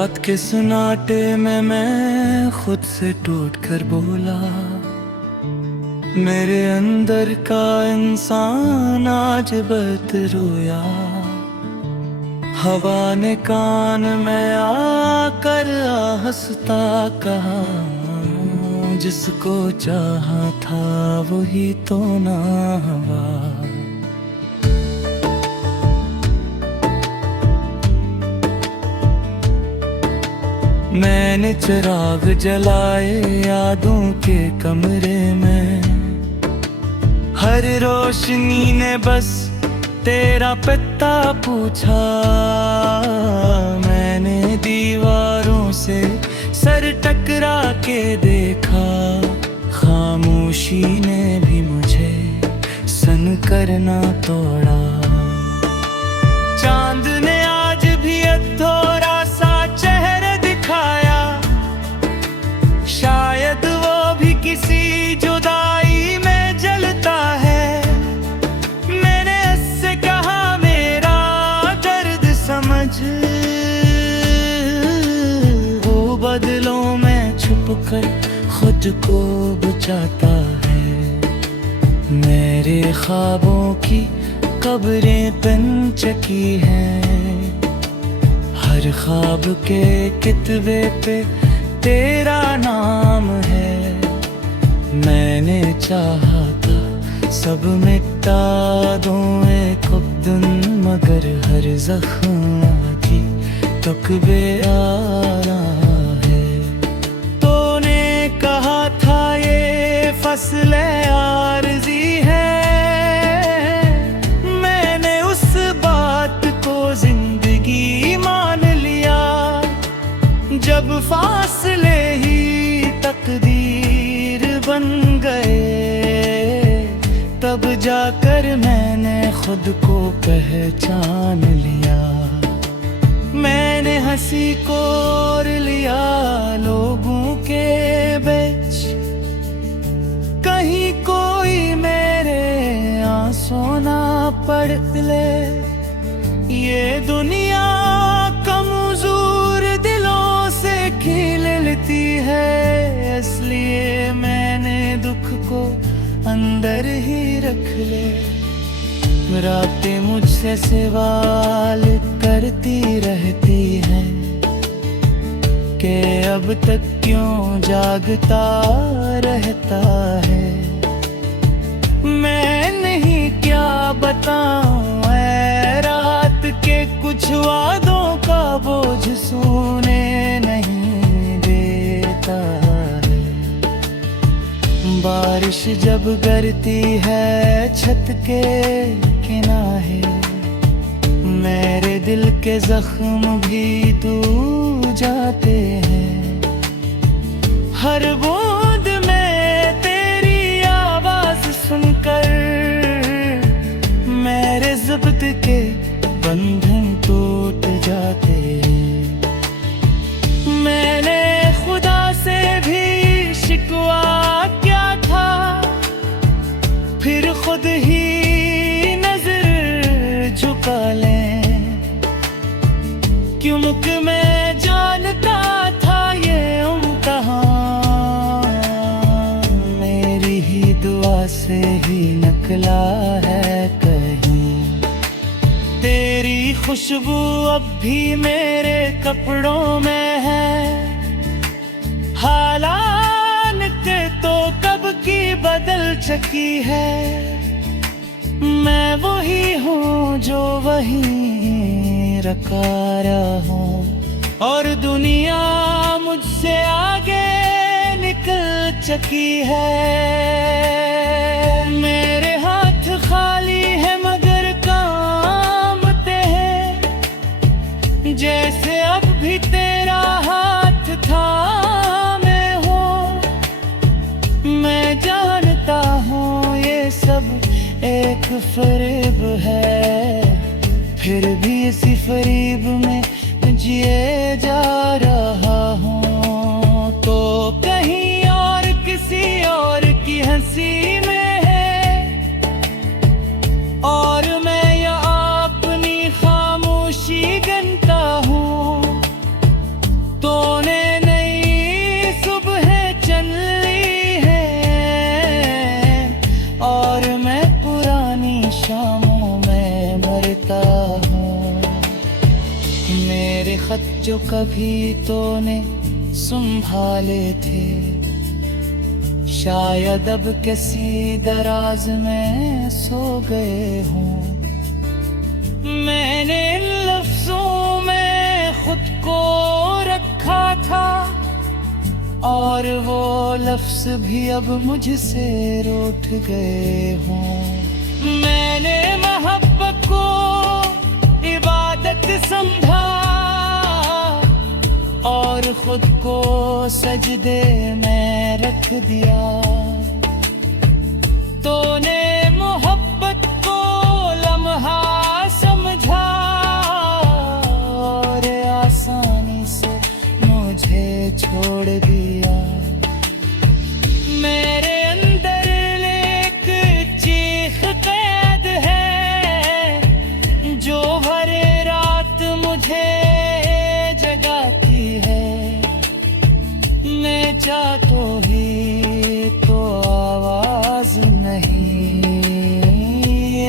रात के सन्नाटे में मैं खुद से टूट कर बोला, मेरे अंदर का इंसान आज बत रोया। हवा ने कान में आकर हंसता कहा, जिसको चाहा था वही तो ना हुआ। मैंने चिराग जलाए यादों के कमरे में, हर रोशनी ने बस तेरा पता पूछा। मैंने दीवारों से सर टकरा के देखा, खामोशी ने भी मुझे सन करना तोड़ा। चांद ने आज भी थोड़ा सा चेहरा दिखाया, शायद वो भी किसी जुदाई में जलता है। मैंने उससे कहा मेरा दर्द समझ, वो बदलों में छुपकर खुद को बचाता है। मेरे ख्वाबों की कब्रें बन चुकी हैं, हर ख्वाब के कितबे पे तेरा नाम है। मैंने चाहा था सब मिटा दूं एक दिन, मगर हर जख्म की तुकबे आ रहा है। तूने कहा था ये फसल आरज़ी है, मैंने उस बात को जिंदगी मान लिया। जब फासले ही तकदीर बन गए, तब जाकर मैंने खुद को पहचान लिया। मैंने हंसी को और लिया लोगों के बीच, कहीं कोई मेरे आंसू ना पढ़ ले। ये दुनिया कमजोर दिलों से खील लेती है, इसलिए मैंने दुख को अंदर ही रख ले। रातें मुझसे सवाल करती रहती हैं कि अब तक क्यों जागता रहता है। मैं नहीं क्या बताऊं ऐ रात के कुछ वादों का बोझ सोने नहीं देता है। बारिश जब गिरती है छत के किनारे, मेरे दिल के जख्म भी दूर जाते हैं। हर बूंद में तेरी आवाज सुनकर मेरे ज़ब्त के बंधन टूट जाते हैं। मैंने खुदा से भी शिकवा क्या था, फिर खुद ही नजर झुका लें। क्योंकि मैं जानता था ये इम्तिहान मेरी ही दुआ से ही निकला है कहीं। तेरी खुशबू अब भी मेरे कपड़ों में है, हालात तो कब की बदल चुकी है। मैं वही हूँ जो वहीं रखा रहा हूँ, और दुनिया मुझसे आगे निकल चुकी है। मेरे हाथ खाली है मगर कामते हैं, जैसे अब भी तेरा हाथ थामे हो। मैं जानता हूँ ये सब एक फरेब है, फिर भी इसी फरेब में जिए जा रहा हूँ। तो कहीं और किसी और की हंसी में है, और मैं या अपनी खामोशी गनता हूँ। जो कभी तूने संभाले थे, शायद अब किसी दराज में सो गए हों। मैंने इन लफ्जों में खुद को रखा था, और वो लफ्ज भी अब मुझसे रूठ गए हों। मैंने मोहब्बत को इबादत समझा, और खुद को सजदे में रख दिया। तूने मोहब्बत को लम्हा समझा, और आसानी से मुझे छोड़ दिया। मेरे अंदर एक चीख कैद है, जो हर रात मुझे जगाती है। मैं चाहता ही तो आवाज नहीं,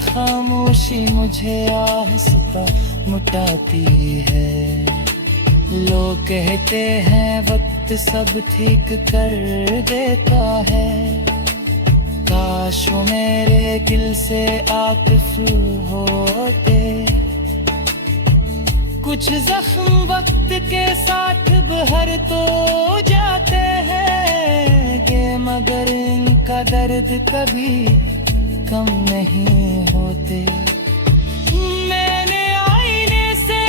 खामोशी मुझे आहिस्ता मिटाती है। लोग कहते हैं वक्त सब ठीक कर देता है, काश वो मेरे दिल से आतिफ होते। कुछ जख्म वक्त के साथ बहर तो जाते हैं, मगर इनका दर्द कभी कम नहीं होते। मैंने आईने से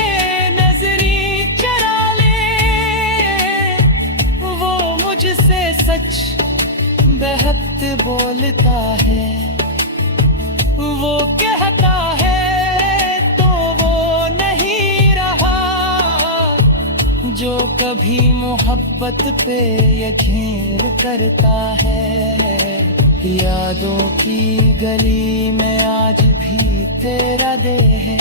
नजरी चरा ले, वो मुझसे सच बहक बोलता है। वो कहता है तो वो नहीं रहा, जो कभी मोहब्बत पे यकीन करता है। यादों की गली में आज भी तेरा देह है,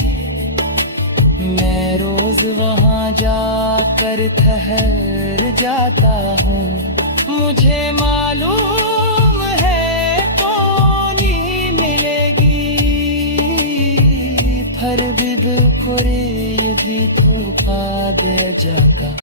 मैं रोज वहाँ जाकर ठहर जाता हूँ। मुझे मालूम है तो नहीं मिलेगी, फिर भी बिल्कुल ये भी धोखा दे जाएगा।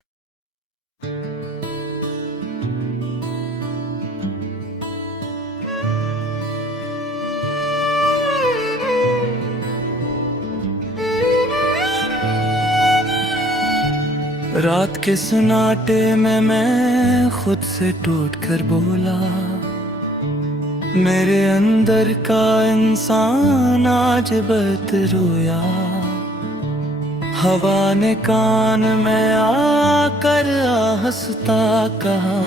रात के सन्नाटे में मैं खुद से टूट कर बोला, मेरे अंदर का इंसान आज बत रोया। हवा ने कान में आकर हंसता कहा,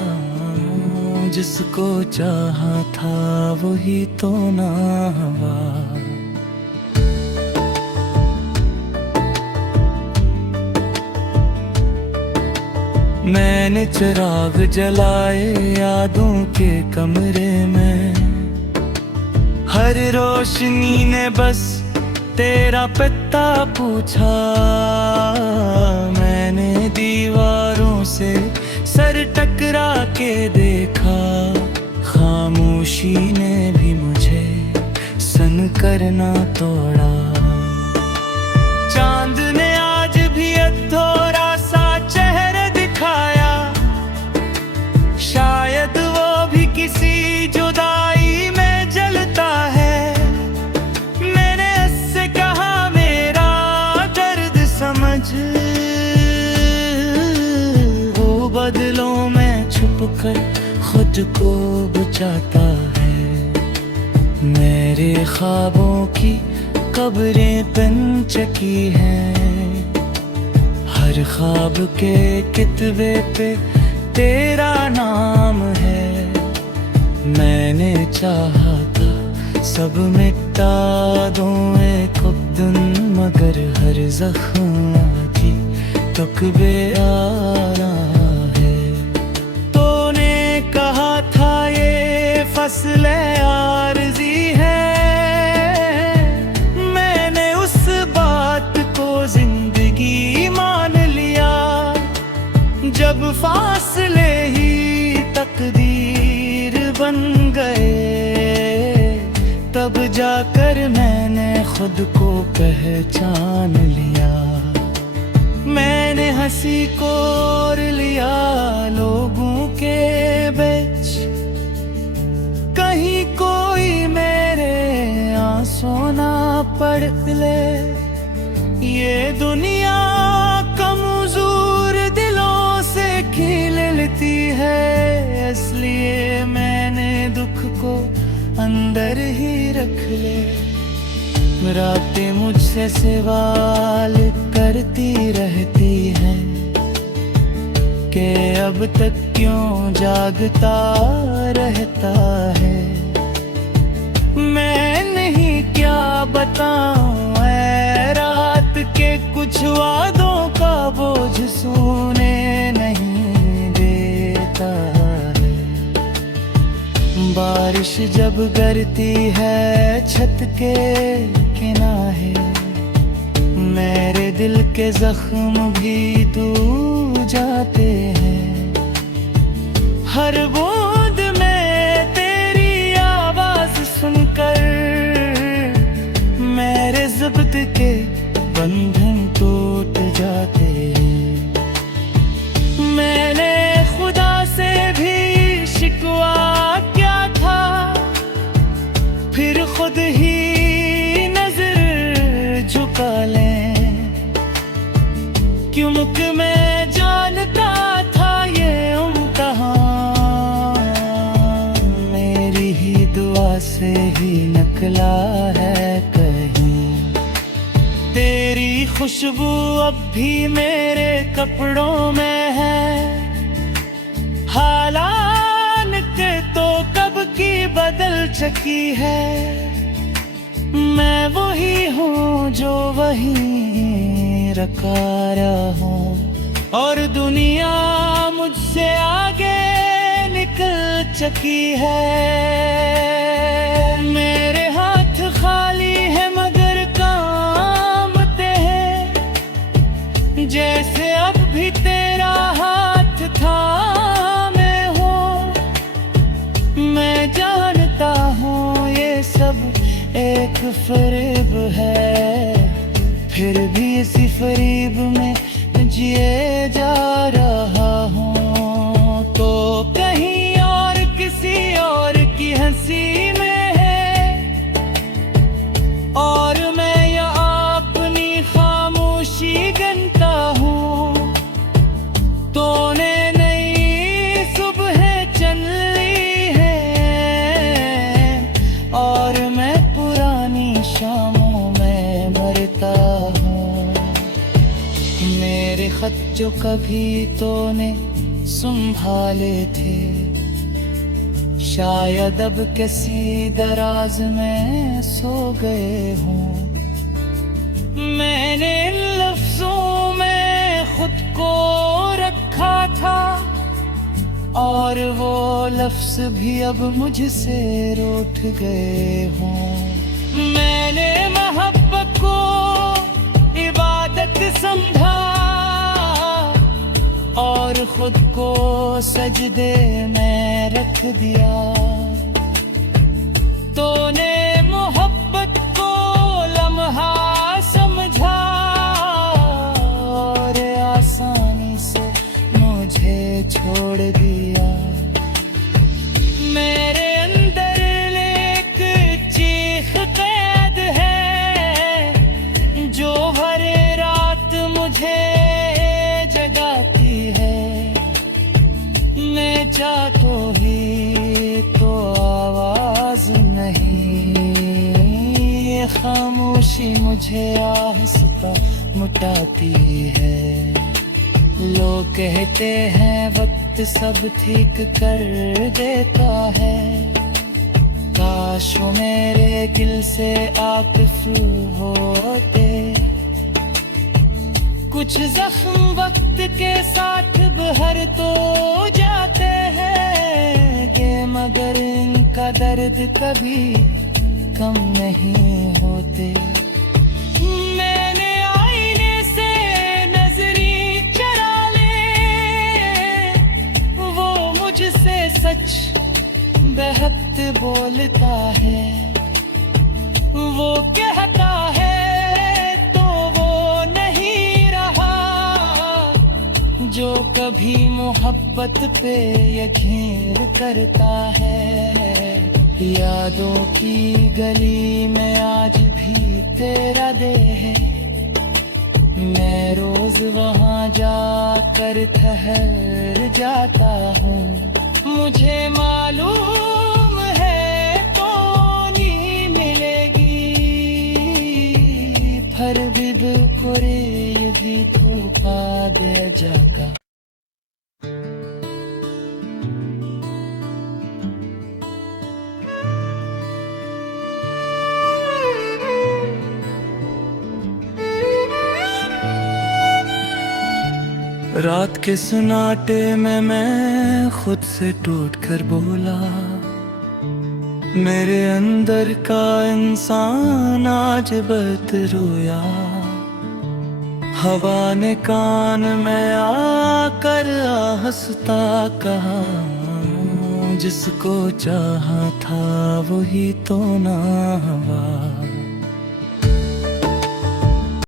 जिसको चाहा था वही तो ना हुआ। मैंने चिराग जलाए यादों के कमरे में, हर रोशनी ने बस तेरा पता पूछा। मैंने दीवारों से सर टकरा के देखा, खामोशी ने भी मुझे सन करना तोड़ा। चांद ने आज भी थोड़ा सा चेहरा दिखाया, शायद वो भी किसी जुदाई में जलता है। मैंने उससे कहा मेरा दर्द समझ, वो बदलों में छुपकर खुद को बचाता है। मेरे ख्वाबों की कब्रें बन चुकी हैं, हर ख्वाब के कितबे पे तेरा नाम है। मैंने चाहा था सब मिटा दूं एक दिन, मगर हर जख्म की तकबे आना है। तूने कहा था ये फसल आरज़ी है, मैंने उस बात को जिंदगी मान लिया। जब फासले ही तकदीर बन गए, तब जाकर मैंने खुद को पहचान लिया। मैंने हंसी को और लिया लोगों के बीच, कहीं कोई मेरे आंसू ना पढ़ ले। ये दुनिया कमजोर दिलों से खील लेती है, इसलिए मैंने दुख को अंदर ही रख ले। रातें मुझसे सवाल करती रहती हैं कि अब तक क्यों जागता रहता है। मैं नहीं क्या बताऊं ऐ रात के कुछ वादों का बोझ सोने नहीं देता है। बारिश जब गिरती है छत के किनारे, मेरे दिल के जख्म भी दूर जाते हैं। हर बूंद में तेरी आवाज सुनकर मेरे ज़ब्त के बंधन टूट जाते हैं। मैंने खुदा से भी शिकवा क्या था, फिर खुद ही झुका लें। क्योंकि मैं जानता था ये इम्तिहान मेरी ही दुआ से ही निकला है कहीं। तेरी खुशबू अब भी मेरे कपड़ों में है, हालात तो कब की बदल चुकी है। मैं वही हूँ जो वहीं रखा रहा हूँ, और दुनिया मुझसे आगे निकल चुकी है। मेरे हाथ खाली है मगर कांपते हैं, जैसे अब भी तेरा हाथ थामे हो। मैं जानता हूँ ये सब एक फरेब है, फिर भी इसी फरेब में जिए जा रहा हूँ। तो कहीं और किसी और की हंसी में है, और मैं या अपनी खामोशी गनता हूँ। तूने नई सुबह चल ली है, और मैं शामों में मरता हूँ। मेरे खत जो कभी तूने संभाले थे, शायद अब किसी दराज में सो गए हूँ। मैंने इन लफ्जों में खुद को रखा था, और वो लफ्ज भी अब मुझसे रूठ गए हों। मैंने मोहब्बत को इबादत समझा, और खुद को सजदे में रख दिया। तूने मोहब्बत को लम्हा समझा, और आसानी से मुझे छोड़ दिया। मेरे तो ही तो आवाज नहीं, ये खामोशी मुझे आहिस्ता मुटाती है। लोग कहते हैं वक्त सब ठीक कर देता है, काश वो मेरे दिल से वाकिफ होते। कुछ जख्म वक्त के साथ बहर तो जाते हैं, मगर इनका दर्द कभी कम नहीं होते। मैंने आईने से नजरी चरा ले, वो मुझसे सच बहक बोलता है। वो कहता है तो वो नहीं रहा, जो कभी मोहब्बत पे यकीन करता है। यादों की गली में आज भी तेरा देह है, मैं रोज वहाँ जाकर ठहर जाता हूँ। मुझे मालूम है तो नहीं मिलेगी, फिर भी दिल को रे ये भी धोखा दे जाएगा। रात के सन्नाटे में मैं खुद से टूट कर बोला, मेरे अंदर का इंसान आज बदरोया। हवा ने कान में आकर हंसता कहा, जिसको चाहा था वही तो ना हुआ।